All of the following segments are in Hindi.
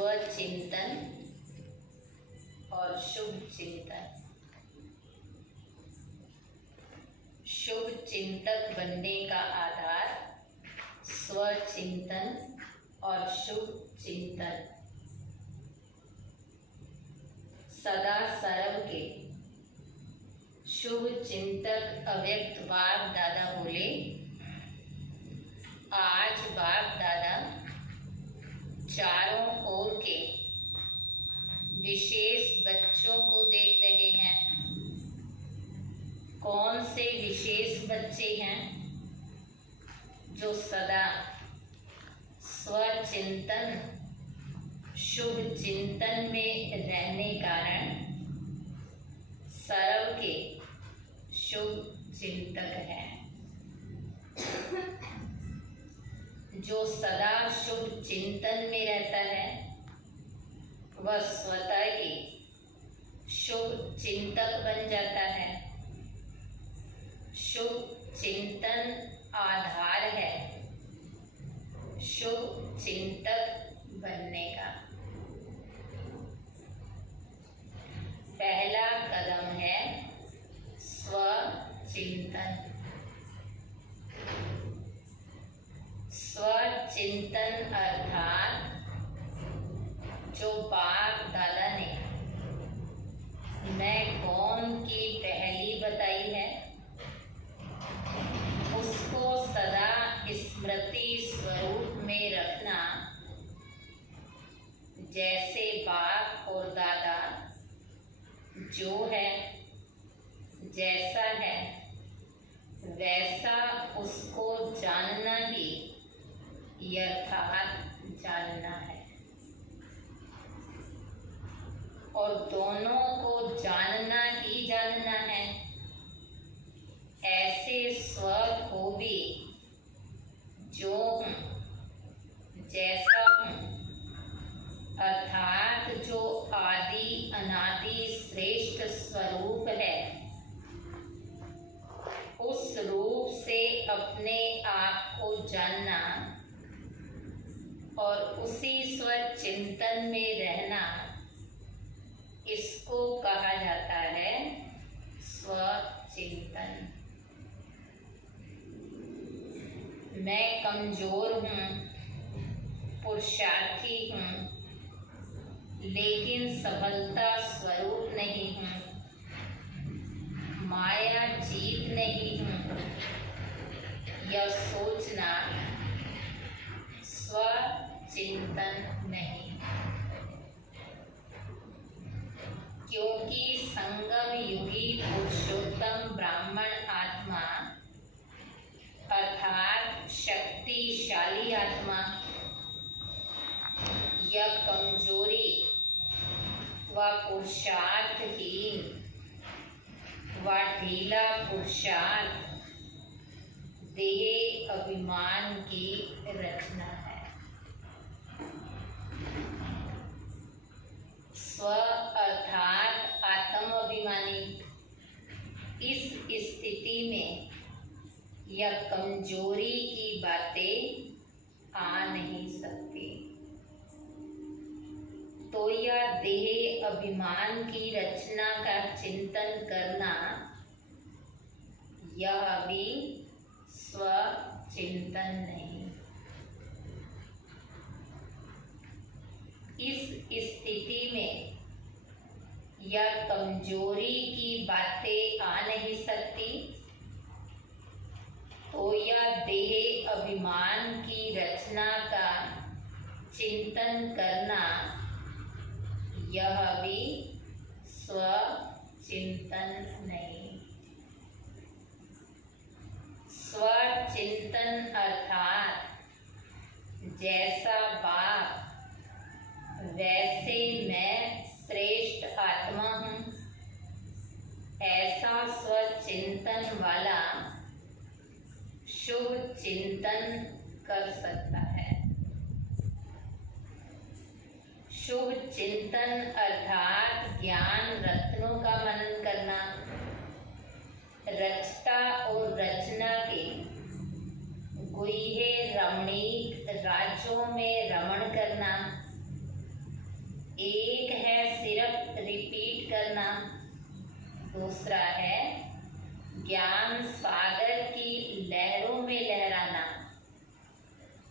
स्वचिंतन और शुभ चिंतन। शुभ चिंतक बनने का आधार स्वचिंतन और शुभ चिंतन। सदा सर्व के शुभ चिंतक अव्यक्त बाप दादा बोले, आज बाप दादा चारों ओर के विशेष बच्चों को देख रहे हैं। कौन से विशेष बच्चे हैं? जो सदा स्वचिंतन शुभ चिंतन में रहने कारण सर्व के शुभ चिंतक हैं। जो सदा शुभ चिंतन में रहता है वह स्वतः ही शुभ चिंतक बन जाता है। शुभ चिंतन आधार है शुभ चिंतक बनने का। पहला कदम है स्वचिंतन। स्वचिंतन अर्थात जो बाप दादा ने मैं कौन की पहली बताई है, उसको सदा स्मृति स्वरूप में रखना। जैसे बाप और दादा जो है, जैसा है वैसा उसको जानना ही यथार्थ जानना है। और दोनों को जानना ही जानना है। ऐसे स्व को भी जो हूँ, जैसा हूँ, अर्थात जो आदि अनादि श्रेष्ठ स्वरूप है, उस रूप से अपने आप को जानना और उसी स्वचिंतन में रहना, इसको कहा जाता है स्वचिंतन। मैं कमजोर हूँ, पुरुषार्थी हूँ, लेकिन सबलता स्वरूप नहीं हूँ, माया जीत नहीं हूँ, यह सोचना स्वचिंतन नहीं। क्योंकि संगम युगी पुरुषोत्तम ब्राह्मण आत्मा अर्थात शक्तिशाली आत्मा, यह कमजोरी व पुरुषार्थहीन व ढीला पुरुषार्थ देह अभिमान की रचना है। स्व अर्थात आत्म अभिमानी। इस स्थिति में यह कमजोरी की बातें आ नहीं सकती। तो यह देह अभिमान की रचना का चिंतन करना, यह भी स्वचिंतन नहीं। इस स्थिति में यह कमजोरी की बातें आ नहीं सकती। तो यह देह अभिमान की रचना का चिंतन करना, यह भी स्वचिंतन नहीं। स्वचिंतन अर्थात जैसा बाप वैसे मैं श्रेष्ठ आत्मा हूँ, ऐसा स्वचिंतन वाला शुभ चिंतन कर सकता है। शुभ चिंतन अर्थात ज्ञान रत्नों का मनन करना, रचता और रचना के गुह्य रमणीक राज्यों में रमण करना, एक है सिर्फ रिपीट करना, दूसरा है ज्ञान सागर की लहरों में लहराना,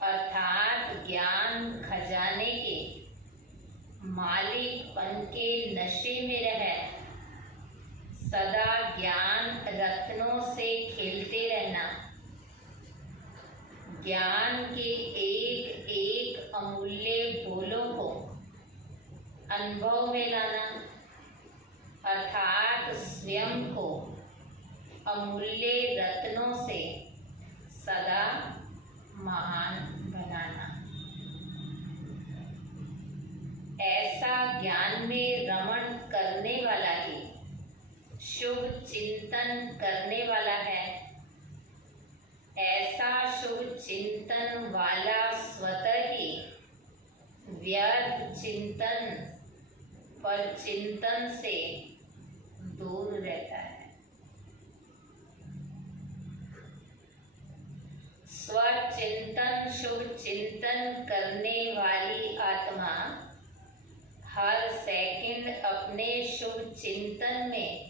अर्थात ज्ञान खजाने के मालिकपन के नशे में रह सदा ज्ञान रत्नों से खेलते रहना, ज्ञान के एक एक अमूल्य बोलों को अनुभव में लाना, अर्थात स्वयं को अमूल्य रत्नों से सदा महान बनाना। ऐसा ज्ञान में रमण करने वाला ही शुभ चिंतन करने वाला है। ऐसा शुभ चिंतन वाला स्वतः ही व्यर्थ चिंतन पर चिंतन से दूर रहता है। स्वचिंतन शुभ चिंतन करने वाली आत्मा हर सेकंड अपने शुभ चिंतन में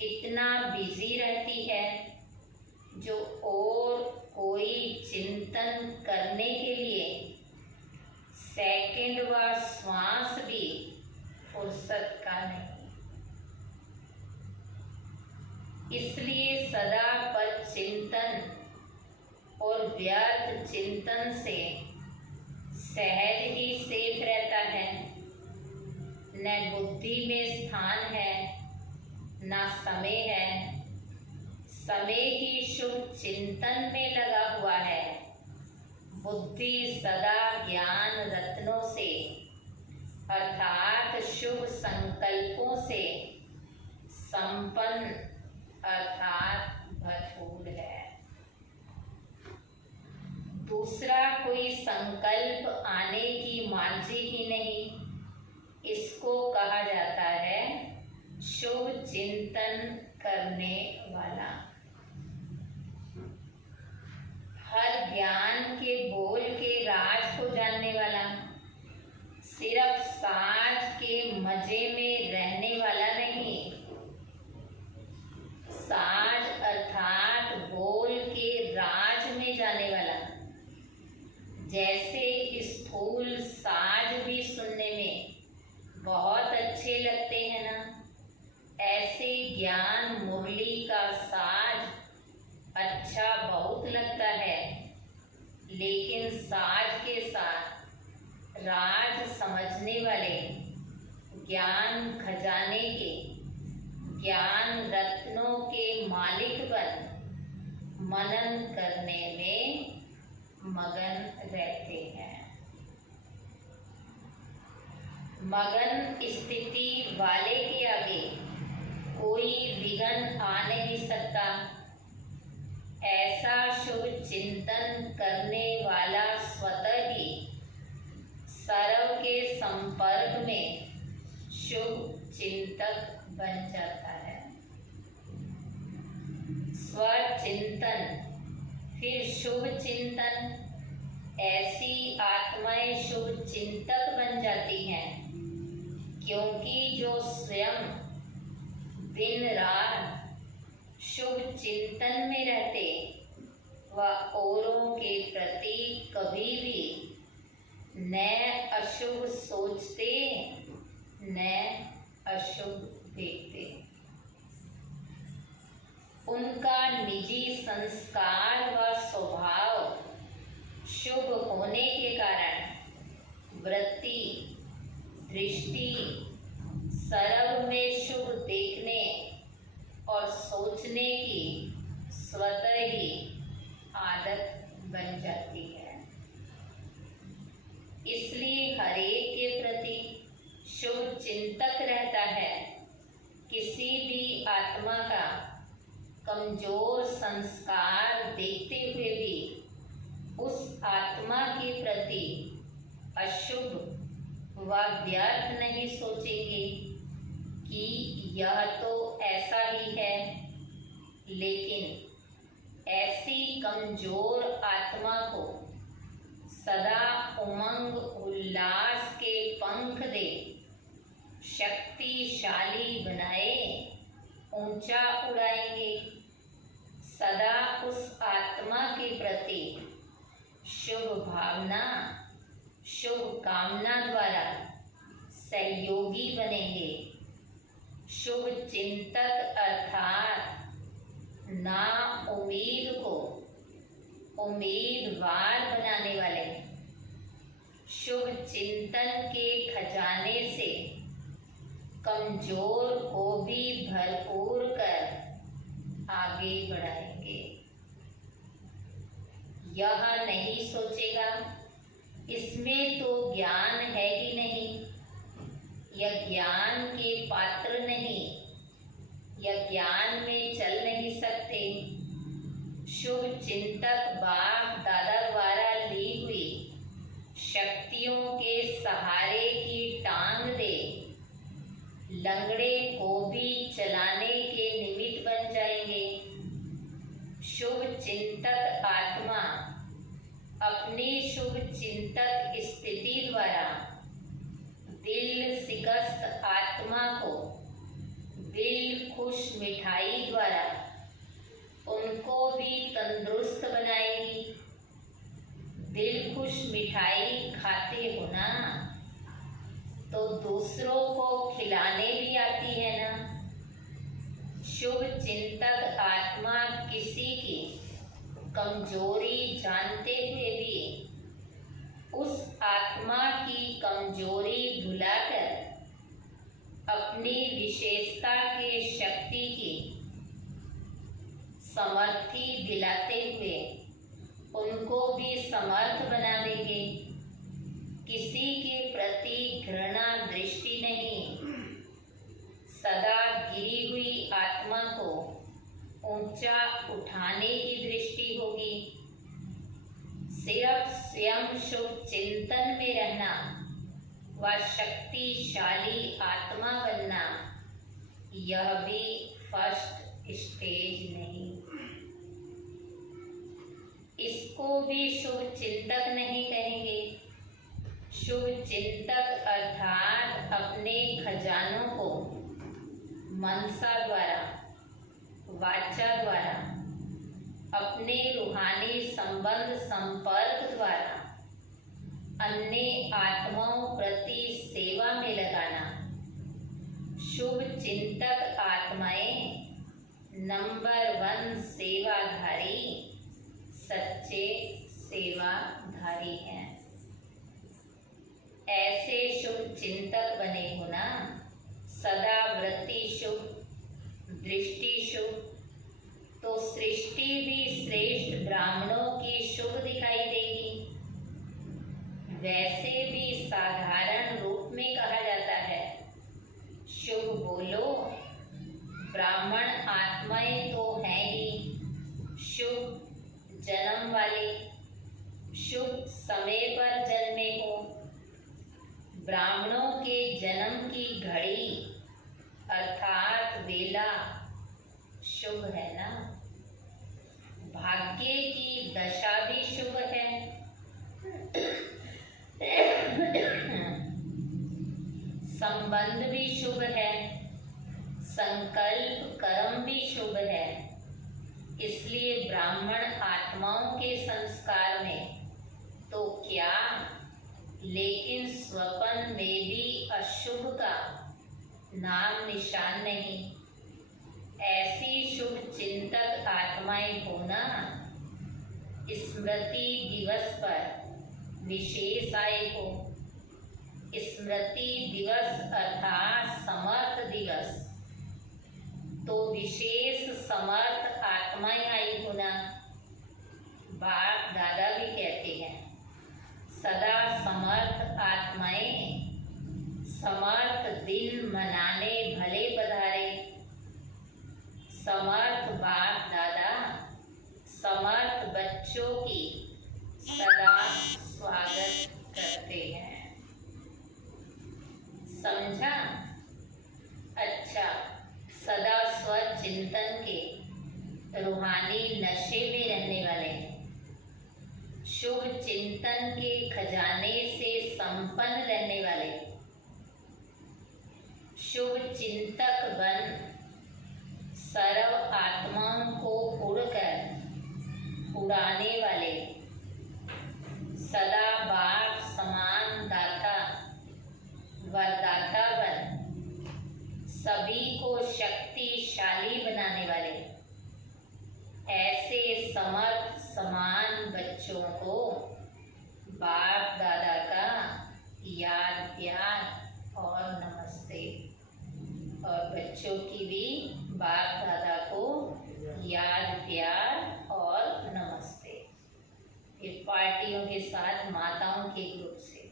इतना बिजी रहती है जो और कोई चिंतन करने के लिए सेकंड व श्वास भी फुर्सत का नहीं। इसलिए सदा पर चिंतन और व्यर्थ चिंतन से सहज ही सेफ रहता है। न बुद्धि में स्थान है, न समय है। समय ही शुभ चिंतन में लगा हुआ है। बुद्धि सदा ज्ञान रत्नों से अर्थात शुभ संकल्पों से संपन्न अर्थात भरपूर है। दूसरा कोई संकल्प आने की मर्जी ही नहीं। इसको कहा जाता है शुभ चिंतन करने वाला। हर ज्ञान के बोल के राज को जानने वाला, सिर्फ साज के मजे में रहने वाला नहीं। साज अर्थात बोल के राज में जाने वाला। जैसे स्थूल साज भी सुनने में बहुत अच्छे लगते हैं ना, ऐसे ज्ञान मुरली का साज अच्छा बहुत लगता है, लेकिन साज के साथ राज समझने वाले ज्ञान खजाने के ज्ञान रत्नों के मालिक बन मनन करने में मगन रहते हैं। मगन स्थिति वाले के आगे कोई विघ्न आ नहीं सकता। ऐसा शुभ चिंतन करने वाला स्वतः ही सर्व के संपर्क में शुभ चिंतक बन जाता है। स्वचिंतन फिर शुभ चिंतन, ऐसी आत्माएं शुभ चिंतक बन जाती हैं क्योंकि जो स्वयं दिन रात शुभ चिंतन में रहते व औरों के प्रति कभी भी न अशुभ सोचते न अशुभ देखते। उनका निजी संस्कार व स्वभाव शुभ होने के कारण वृत्ति दृष्टि सर्व में शुभ देखने और सोचने की स्वतः ही आदत बन जाती है। इसलिए हरेक के प्रति शुभ चिंतक रहता है। किसी भी आत्मा का कमजोर संस्कार देखते हुए भी उस आत्मा के प्रति अशुभ व व्यर्थ नहीं सोचेंगे कि यह तो ऐसा ही है, लेकिन ऐसी कमजोर आत्मा को सदा उमंग उल्लास के पंख दे शक्तिशाली बनाए ऊंचा उड़ाएंगे। सदा उस आत्मा के प्रति शुभ भावना, शुभ कामना द्वारा सहयोगी बनेंगे। शुभ चिंतक अर्थात ना उम्मीद को उम्मीदवार बनाने वाले, शुभ चिंतन के खजाने से कमजोर को भी भरपूर कर आगे बढ़ाएंगे। यह नहीं सोचेगा इसमें तो ज्ञान है ही नहीं, यह ज्ञान के पात्र नहीं, यह ज्ञान में चल नहीं सकते। शुभ चिंतक बाप दादा द्वारा ली हुई शक्तियों के सहारे की टांग दे लंगड़े को भी चलाने के निमित्त बन जाएंगे। शुभ चिंतक आत्मा अपनी शुभ चिंतक स्थिति द्वारा दिल शिकस्त आत्मा को दिल खुश मिठाई द्वारा उनको भी तंदुरुस्त बनाएगी। दिल खुश मिठाई खाते हो ना तो दूसरों को खिलाने भी आती है ना। शुभ चिंतक आत्मा किसी की कमजोरी जानते हुए भी उस आत्मा की कमजोरी भुलाकर अपनी विशेषता के शक्ति की समर्थी दिलाते हुए उनको भी समर्थ बना देंगे। किसी के प्रति घृणा दृष्टि नहीं, सदा गिरी हुई आत्मा को ऊंचा उठाने की दृष्टि होगी। सिर्फ स्वयं शुभ चिंतन में रहना व शक्तिशाली आत्मा बनना, यह भी फर्स्ट स्टेज नहीं। इसको भी शुभ चिंतक नहीं कहेंगे। शुभ चिंतक अर्थात अपने खजानों को मनसा द्वारा, वाचा द्वारा, अपने रूहानी संबंध संपर्क द्वारा अन्य आत्माओं प्रति सेवा में लगाना। शुभ चिंतक आत्माएं नंबर 1 सेवाधारी, सच्चे सेवाधारी हैं। ऐसे शुभ चिंतक बने होना, सदा वृत्ति शुभ, दृष्टि शुभ, तो सृष्टि भी श्रेष्ठ ब्राह्मणों की शुभ दिखाई देगी। वैसे भी साधारण रूप में कहा जाता है, शुभ बोलो, ब्राह्मण आत्माएं तो हैं ही शुभ जन्म वाले, शुभ समय पर जन्मे हो। ब्राह्मणों के जन्म की घड़ी अर्थात वेला शुभ है ना। भाग्य की दशा भी शुभ है। संबंध भी शुभ है, संकल्प कर्म भी शुभ है। इसलिए ब्राह्मण आत्माओं के संस्कार में तो क्या, लेकिन स्वप्न में भी अशुभ का नाम निशान नहीं। ऐसी शुभ चिंतक आत्माएं होना स्मृति दिवस पर विशेष आए हो। स्मृति दिवस अर्थात समर्थ दिवस, तो विशेष समर्थ आत्माएं आई होना। बाप दादा भी कहते हैं, सदा समर्थ आत्माएं समर्थ दिन मनाने भले पधारे। समर्थ बाप दादा समर्थ बच्चों की सदा स्वागत करते हैं। समझा? अच्छा, सदा स्वचिंतन के रूहानी नशे में रहने वाले, शुभ चिंतन के खजाने से संपन्न रहने वाले, शुभ चिंतक बन सर्व आत्माओं को उड़कर उड़ाने वाले सदा बाग समान दाता वरदाता बन सभी को शक्तिशाली बनाने वाले ऐसे समर्थ समान बच्चों को बाप दादा का याद प्यार और नमस्ते। और बच्चों की भी बाप दादा को याद प्यार और नमस्ते। फिर पार्टियों के साथ माताओं के ग्रुप से,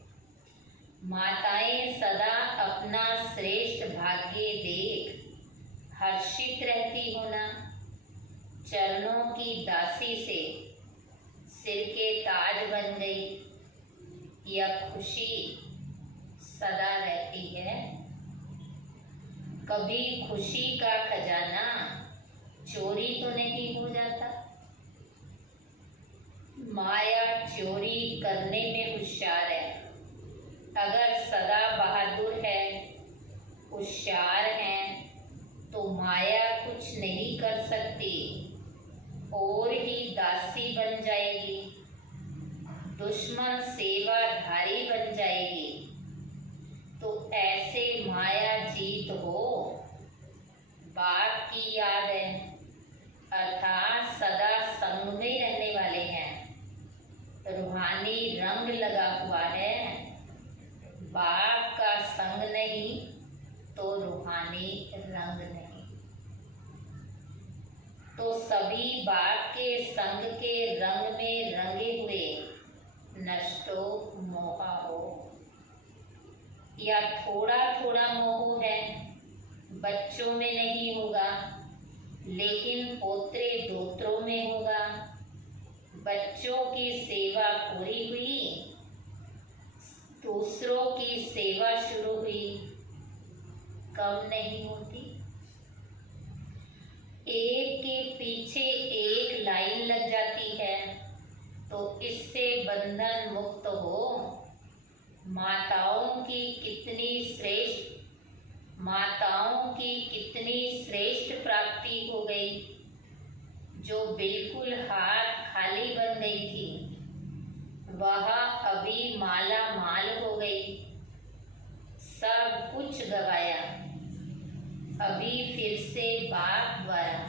माताएं सदा अपना श्रेष्ठ भाग्य देख हर्षित रहती हो ना। चरणों की दासी से सिर के ताज बन गई, यह खुशी सदा रहती है। कभी खुशी का खजाना चोरी तो नहीं हो जाता। माया चोरी करने में होशियार है। अगर सदा बहादुर है, होशियार है, तो माया कुछ नहीं कर सकती, और ही दासी बन जाएगी, दुश्मन सेवाधारी बन जाएगी। तो ऐसे माया जीत हो, बाप की याद है, अर्थात सदा संग में रहने वाले हैं। रूहानी रंग लगा हुआ है, बाप का संग नहीं तो रूहानी रंग नहीं। तो सभी बाप के संग के रंग में रंगे हुए नष्टो मोहा हो, या थोड़ा थोड़ा मोह है, बच्चों में नहीं होगा लेकिन पोत्रे दोत्रों में होगा। बच्चों की सेवा पूरी हुई, दूसरों की सेवा शुरू हुई, कम नहीं होती। एक के पीछे एक लाइन लग जाती है, तो इससे बंधन मुक्त हो। माताओं की कितनी श्रेष्ठ प्राप्ति हो गई, जो बिल्कुल हाथ खाली बन गई थी, वह अभी माला माल हो गई। सब कुछ गवाया, अभी फिर से बाप द्वारा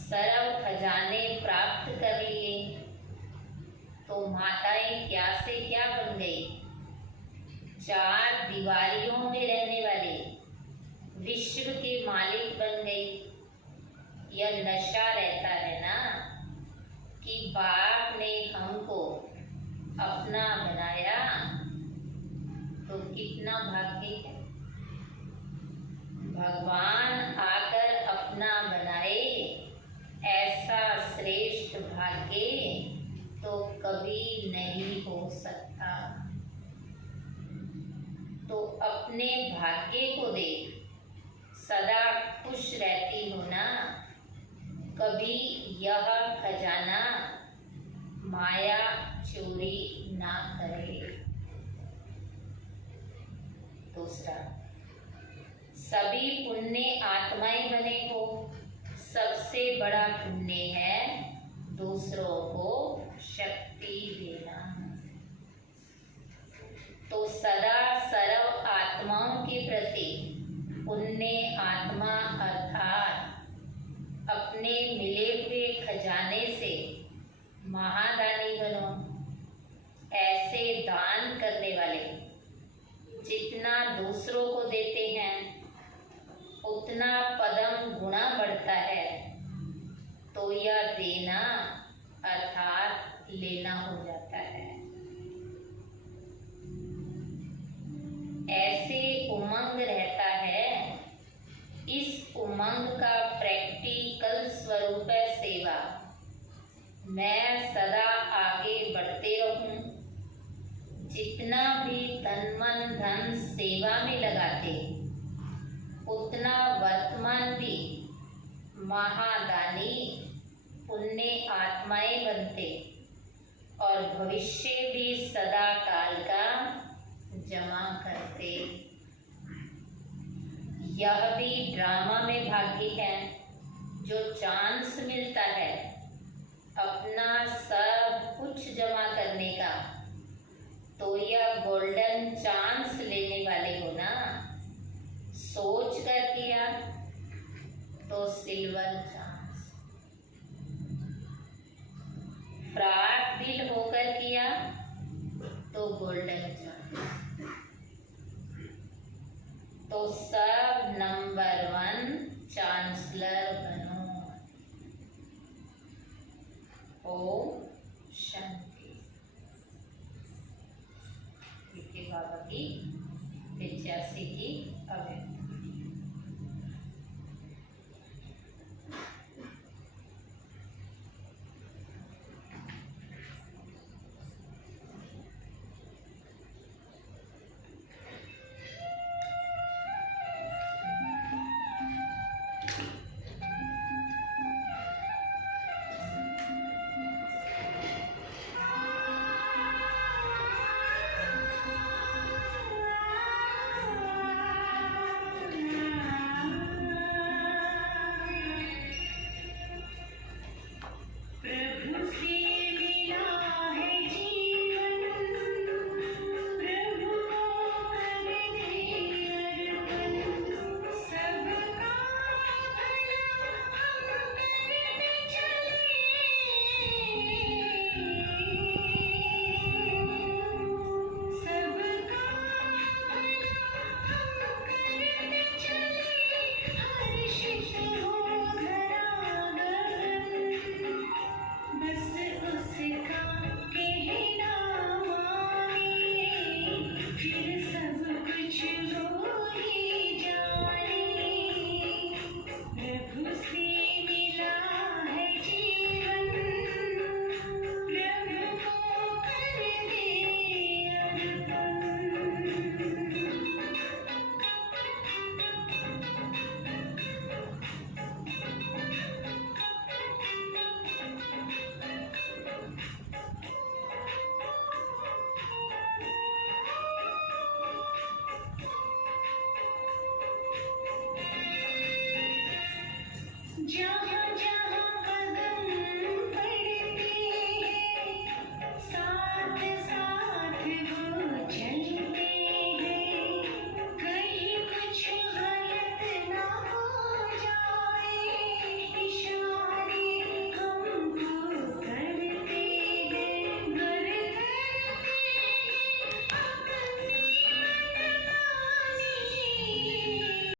सर्व खजाने प्राप्त कर लिए। तो माताएं क्या से क्या बन गई, चार दीवारियों में रहने वाली विश्व के मालिक बन गई। यह नशा रहता है ना कि बाप ने हमको अपना बनाया, तो कितना भाग्य है। भगवान आकर अपना बनाए, ऐसा श्रेष्ठ भाग्य तो कभी नहीं हो सकता। तो अपने भाग्य को देख सदा खुश रहती हो ना। कभी यह खजाना माया चोरी ना करे। दूसरा, सभी पुण्य आत्माएं बने हो। सबसे बड़ा पुण्य है दूसरों को शक्ति देना। तो सदा सर्व आत्माओं के प्रति पुण्य आत्मा अर्थात अपने मिले हुए खजाने से महादानी बनो। ऐसे दान करने वाले जितना दूसरों को देते हैं, उतना पदम गुना बढ़ता है। तो यह देना अर्थात लेना हो जाता है। ऐसे उमंग रहता है। इस उमंग का प्रैक्टिकल स्वरूप है सेवा। मैं सदा आगे बढ़ते रहूं। जितना भी तन मन धन सेवा में लगाते, उतना वर्तमान भी महादानी पुण्य आत्माएं बनते और भविष्य भी सदा काल का जमा करते। यह भी ड्रामा में भाग्य है जो चांस मिलता है अपना सब कुछ जमा करने का, तो यह गोल्डन चांस लेने वाले हो ना। सोच कर किया तो सिल्वर चांस, फ्रॉड दिल होकर किया तो गोल्डन चांस। तो सब नंबर 1 चांसलर बनो। ओम शांति। बाबा की 85 की अव्यक्त